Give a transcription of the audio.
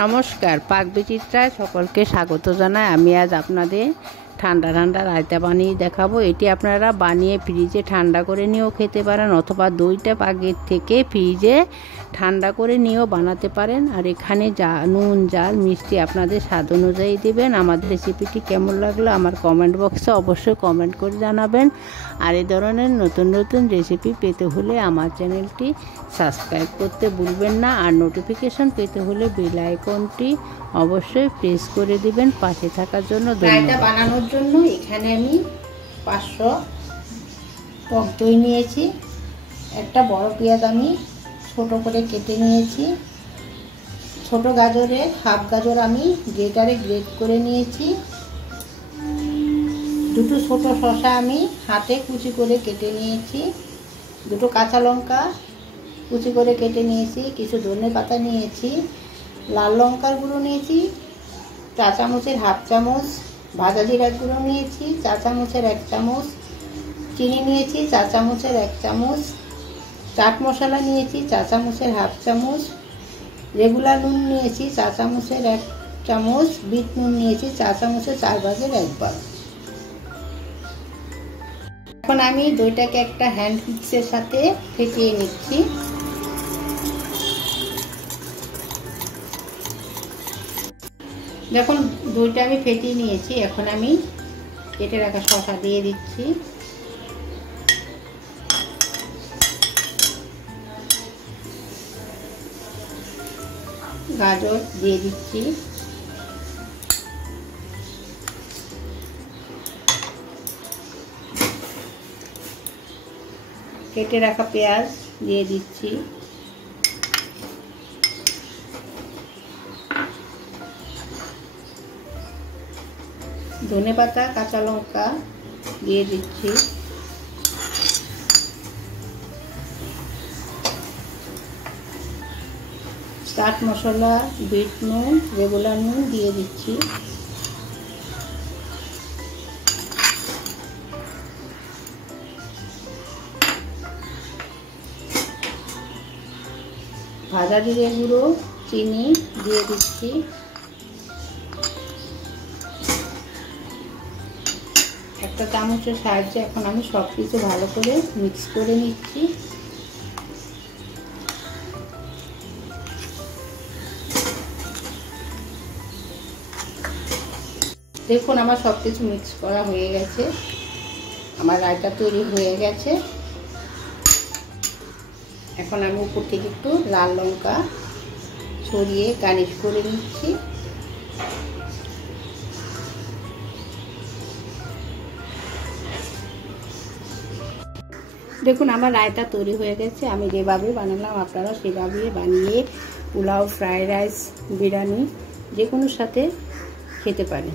নমস্কার, পাক বিচিত্রায় সকলকে স্বাগত জানাই। আমি আজ আপনাদের ঠান্ডা ঠান্ডা রায়তা বানিয়ে দেখাবো। এটি আপনারা বানিয়ে ফ্রিজে ঠান্ডা করে নিয়েও খেতে পারেন, অথবা দইটা আগের থেকে ফ্রিজে ঠান্ডা করে নিয়েও বানাতে পারেন। আর এখানে নুন, ঝাল, মিষ্টি আপনাদের স্বাদ অনুযায়ী দেবেন। আমার রেসিপিটি কেমন লাগলো আমার কমেন্ট বক্সে অবশ্যই কমেন্ট করে জানাবেন। আর এই ধরনের নতুন নতুন রেসিপি পেতে হলে আমার চ্যানেলটি সাবস্ক্রাইব করতে ভুলবেন না। আর নোটিফিকেশন পেতে হলে বেল আইকনটি অবশ্যই প্রেস করে দিবেন। পাশে থাকার জন্য রায়তা বানানোর জন্য এখানে আমি 500 টক দই নিয়েছি। একটা বড় পেঁয়াজ আমি ছোট করে কেটে নিয়েছি। ছোট গাজরের হাফ গাজর আমি গ্রেটারে গ্রেট করে নিয়েছি। দুটো ছোট শসা আমি হাতে কুচি করে কেটে নিয়েছি। দুটো কাঁচা লঙ্কা কুচি করে কেটে নিয়েছি। কিছু ধনে পাতা নিয়েছি। লাল লঙ্কার গুঁড়ো নিয়েছি চা চামচের হাফ চামচ। ভাজা জিরার গুঁড়ো নিয়েছি চা চামচের 1 চামচ। চিনি নিয়েছি চা চামচের 1 চামচ। চাট মশলা নিয়েছি চা চামচের হাফ চামচ। রেগুলার নুন নিয়েছি চা চামচের 1 চামচ। বিট নুন নিয়েছি চা চামচের 4/1 ভাগ। এখন আমি দইটাকে একটা হ্যান্ড মিক্সের সাথে ফেটিয়ে নিচ্ছি। যখন দইটা আমি ফেটিয়ে নিয়েছি, এখন আমি কেটে রাখা শসা দিয়ে দিচ্ছি। গাজর দিয়ে দিচ্ছি। কেটে রাখা পেঁয়াজ দিয়ে দিচ্ছি। ধনেপাতা, কাঁচা লঙ্কা দিয়ে দিচ্ছি। চাট মশলা, বিট নুন, রেগুলার নুন দিয়ে দিচ্ছি। ভাজা জিরে গুঁড়ো, চিনি দিয়ে দিচ্ছি। একটা চামচের সাহায্যে এখন আমি সব কিছু ভালো করে মিক্স করে নিচ্ছি। দেখুন আমার সব কিছু মিক্স করা হয়ে গেছে। আমার রায়তা তৈরি হয়ে গেছে। এখন আমি উপর থেকে একটু লাল লঙ্কা ছড়িয়ে গার্নিশ করে নিচ্ছি। দেখুন আমার রায়তা তৈরি হয়ে গেছে। আমি যেভাবে বানালাম আপনারা সেভাবে বানিয়ে পোলাও, ফ্রাইড রাইস, বিরিয়ানি যে কোনো সাথে খেতে পারেন।